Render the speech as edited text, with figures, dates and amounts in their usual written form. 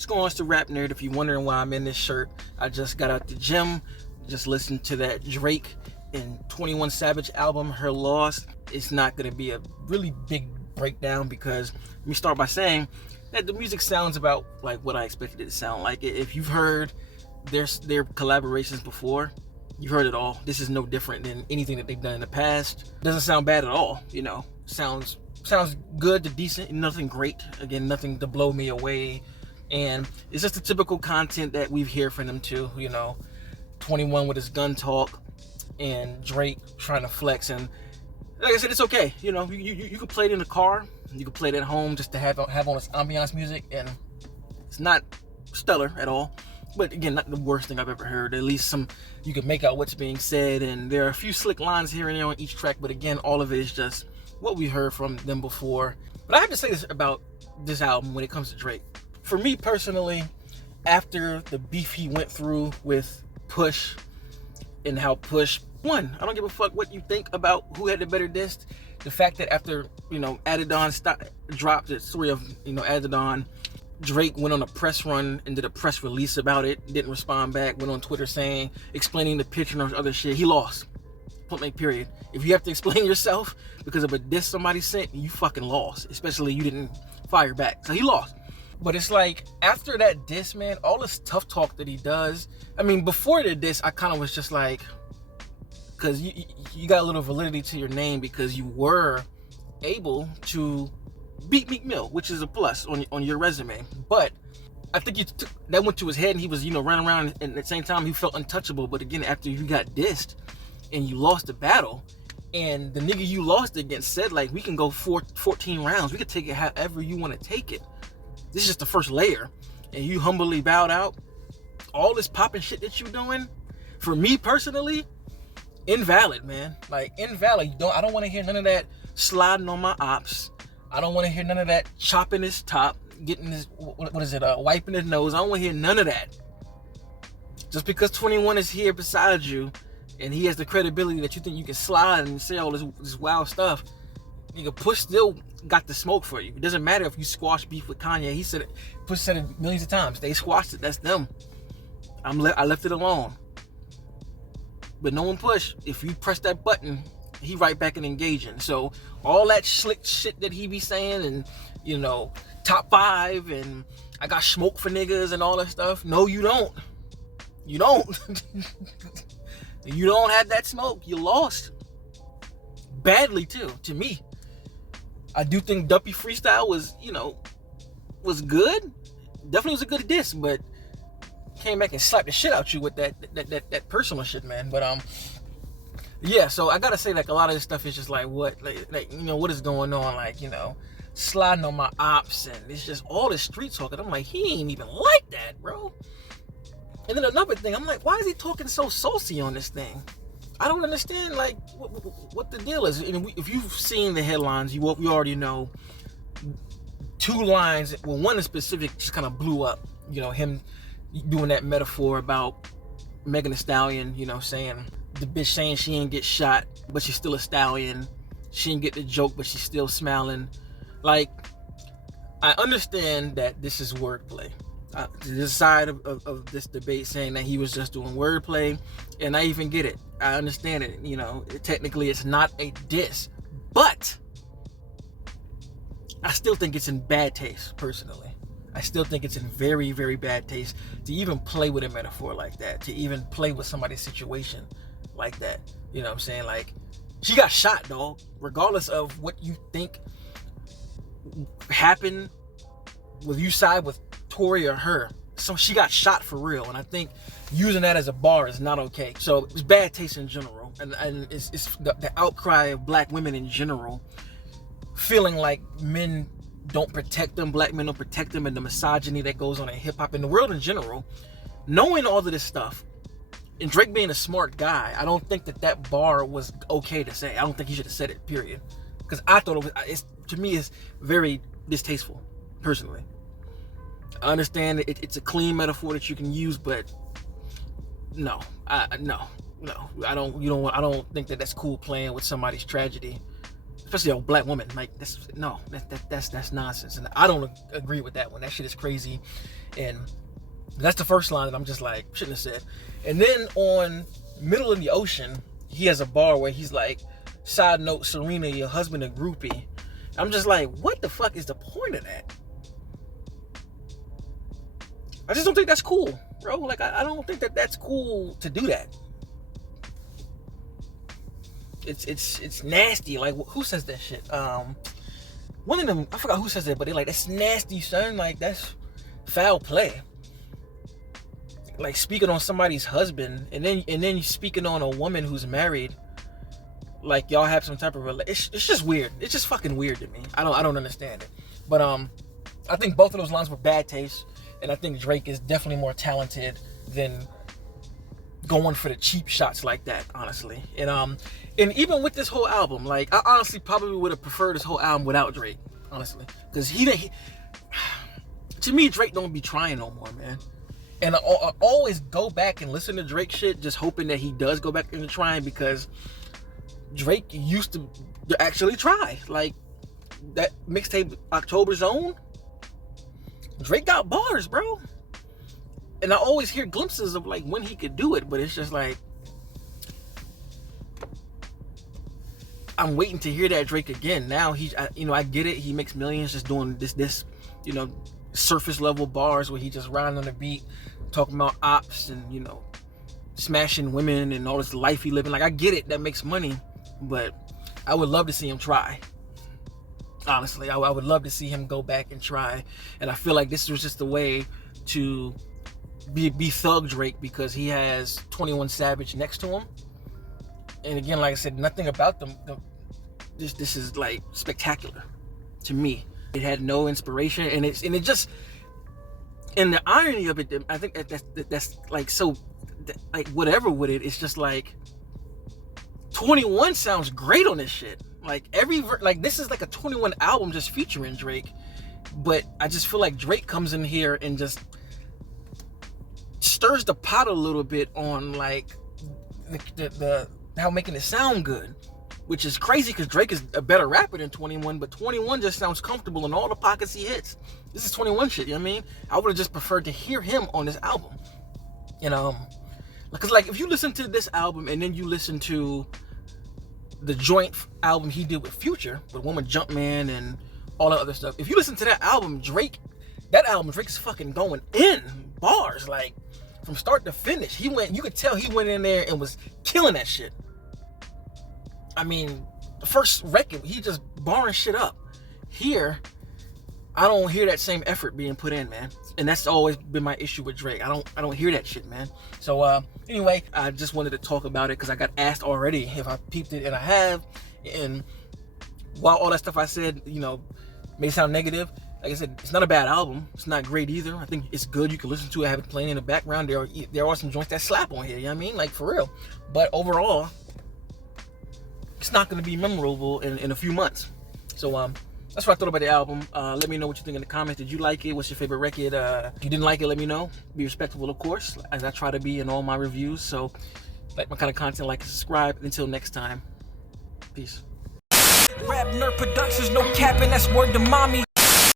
What's going on? It's the RapNerd. If you're wondering why I'm in this shirt, I just got out the gym, just listened to that Drake and 21 Savage album, Her Loss. It's not going to be a really big breakdown because let me start by saying that the music sounds about like what I expected it to sound like. If you've heard their collaborations before, you've heard it all. This is no different than anything that they've done in the past. Doesn't sound bad at all, you know. Sounds good to decent, nothing great. Again, nothing to blow me away. And it's just the typical content that we've heard from them too, you know. 21 with his gun talk and Drake trying to flex. And like I said, it's okay. You know, you could play it in the car, you could play it at home just to have on its ambiance music, and it's not stellar at all. But again, not the worst thing I've ever heard. At least you can make out what's being said, and there are a few slick lines here and there on each track, but again, all of it is just what we heard from them before. But I have to say this about this album when it comes to Drake. For me personally, after the beef he went through with Push and how Push won, I don't give a fuck what you think about who had the better disc. The fact that after, you know, Adidon dropped the story of, you know, Adidon, Drake went on a press run and did a press release about it, didn't respond back, went on Twitter explaining the picture and other shit. He lost. Point blank period. If you have to explain yourself because of a diss somebody sent, you fucking lost. Especially you didn't fire back. So he lost. But it's like, after that diss, man, all this tough talk that he does, I mean, before the diss, I kind of was just like, because you got a little validity to your name because you were able to beat Meek Mill, which is a plus on your resume. But I think that went to his head and he was, you know, running around, and at the same time, he felt untouchable. But again, after you got dissed and you lost the battle, and the nigga you lost against said, like, we can go 14 rounds. We could take it however you want to take it. This is just the first layer, and you humbly bowed out. All this popping shit that you doing, for me personally, invalid, man. Like, invalid. I don't want to hear none of that sliding on my ops. I don't want to hear none of that chopping his top, getting his, wiping his nose. I don't want to hear none of that. Just because 21 is here beside you, and he has the credibility that you think you can slide and say all this wild stuff, nigga, Push still got the smoke for you. It doesn't matter if you squash beef with Kanye. He said it. Push said it millions of times. They squashed it. That's them. I left it alone. But knowing Push, if you press that button, he right back and engaging. So all that slick shit that he be saying, and, you know, top 5, and I got smoke for niggas and all that stuff. No, you don't. You don't. You don't have that smoke. You lost. Badly too, to me. I do think Duppy Freestyle was, you know, was good. Definitely was a good diss, but came back and slapped the shit out you with that personal shit, man. But yeah, so I gotta say, like, a lot of this stuff is just like, what, like you know, what is going on? Like, you know, sliding on my ops, and it's just all this street talk, and I'm like, he ain't even like that, bro. And then another thing, I'm like, why is he talking so saucy on this thing? I don't understand, like, what the deal is. And if you've seen the headlines, you already know 2 lines. Well, one in specific just kind of blew up. You know, him doing that metaphor about Megan Thee Stallion, you know, saying the bitch saying she ain't get shot, but she's still a stallion. She ain't get the joke, but she's still smiling. Like, I understand that this is wordplay. This side of this debate saying that he was just doing wordplay, and I even get it. I understand it. You know, technically it's not a diss, but I still think it's in bad taste, personally. I still think it's in very, very bad taste to even play with a metaphor like that, to even play with somebody's situation like that. You know what I'm saying? Like, she got shot, dog. Regardless of what you think happened, whether you side with Tory or her, so she got shot for real, and I think using that as a bar is not okay. So it's bad taste in general, and it's the outcry of black women in general feeling like men don't protect them, black men don't protect them, and the misogyny that goes on in hip-hop, in the world in general. Knowing all of this stuff, and Drake being a smart guy, I don't think that bar was okay to say. I don't think he should have said it, period. Because I thought to me, it's very distasteful, personally. I understand it's a clean metaphor that you can use, but no, I don't think that's cool playing with somebody's tragedy especially a black woman. Like that's nonsense, and I don't agree with that one. That shit is crazy, and that's the first line that I'm just like, shouldn't have said. And then on Middle of the Ocean, he has a bar where he's like, side note, Serena, your husband a groupie. I'm just like, what the fuck is the point of that? I just don't think that's cool, bro. Like, I don't think that's cool to do that. It's nasty. Like, who says that shit? One of them, I forgot who says that, but they're like, that's nasty, son. Like, that's foul play. Like, speaking on somebody's husband, and then you speaking on a woman who's married, like y'all have some type of it's just weird. It's just fucking weird to me. I don't understand it. But I think both of those lines were bad taste, and I think Drake is definitely more talented than going for the cheap shots like that, honestly. And even with this whole album, like, I honestly probably would have preferred this whole album without Drake, honestly, because he to me, Drake don't be trying no more, man. And I always go back and listen to Drake shit, just hoping that he does go back into trying, because Drake used to actually try. Like, that mixtape October Zone, Drake got bars, bro. And I always hear glimpses of like when he could do it, but it's just like, I'm waiting to hear that Drake again. Now I get it. He makes millions just doing this, surface level bars where he just riding on the beat, talking about ops and, smashing women and all this life he living. Like, I get it. That makes money, but I would love to see him try. Honestly, I would love to see him go back and try. And I feel like this was just a way to be Thug Drake, because he has 21 Savage next to him. And again, like I said, nothing about them. This is like spectacular to me. It had no inspiration, and it just, and the irony of it, I think that's like, so like whatever with it, it's just like 21 sounds great on this shit. Like like this is like a 21 album just featuring Drake, but I just feel like Drake comes in here and just stirs the pot a little bit on like the how making it sound good, which is crazy because Drake is a better rapper than 21, but 21 just sounds comfortable in all the pockets he hits. This is 21 shit, you know what I mean? I would have just preferred to hear him on this album, because like if you listen to this album and then you listen to the joint album he did with Future, with Woman Jumpman and all that other stuff, if you listen to that album, Drake is fucking going in bars, like from start to finish. You could tell he went in there and was killing that shit. I mean, the first record, he just barring shit up. Here, I don't hear that same effort being put in, man. And that's always been my issue with Drake. I don't hear that shit, man. So anyway, I just wanted to talk about it because I got asked already if I peeped it, and I have. And while all that stuff I said, may sound negative, like I said, it's not a bad album. It's not great either. I think it's good. You can listen to it, have it playing in the background. There are some joints that slap on here, you know what I mean? Like, for real. But overall, it's not going to be memorable in a few months. So that's what I thought about the album. Let me know what you think in the comments. Did you like it? What's your favorite record? If you didn't like it, let me know. Be respectful, of course, as I try to be in all my reviews. So, like my kind of content, like and subscribe. Until next time, peace. RapNerd Productions, no capping, that's word to mommy.